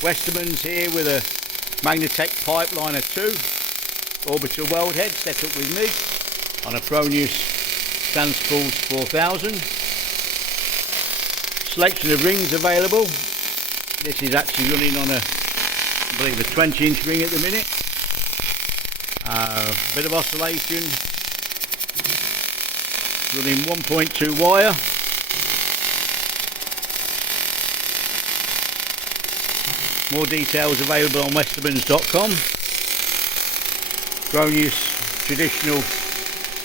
Westermans here with a Magnatech Pipeliner 2 Orbital weld head set up with me on a Fronius Transport 4000. Selection of rings available. This is actually running on I believe a 20-inch ring at the minute. Bit of oscillation. Running 1.2 wire. More details available on Westermans.com. Fronius traditional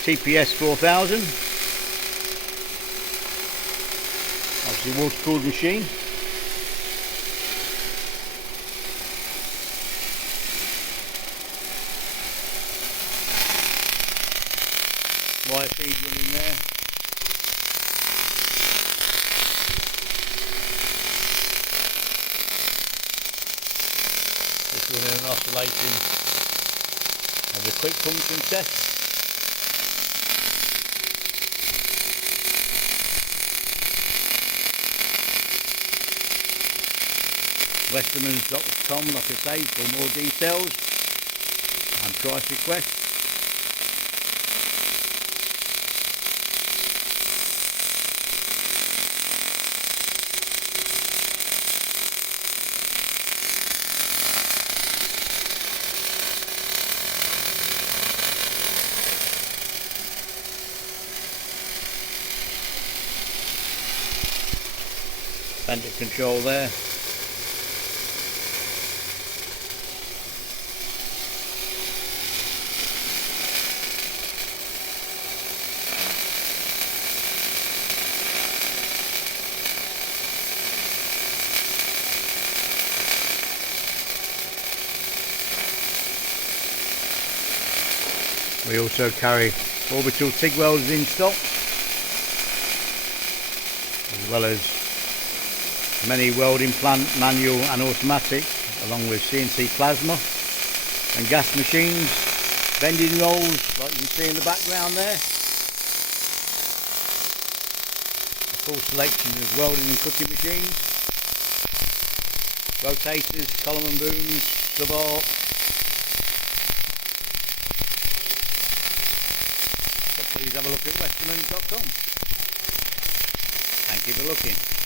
MPS4000. Obviously water cooled machine. Wire feed running there. Just running an oscillation as a quick function test. Westermans.com, like I say, for more details and price requests. Fender control there. We also carry Orbital TIG welders in stock, as well as many welding plant, manual and automatic, along with CNC plasma and gas machines, bending rolls like you can see in the background there. A full selection of welding and cutting machines, rotators, column and booms, sub-arc. So please have a look at Westermans.com. Thank you for looking.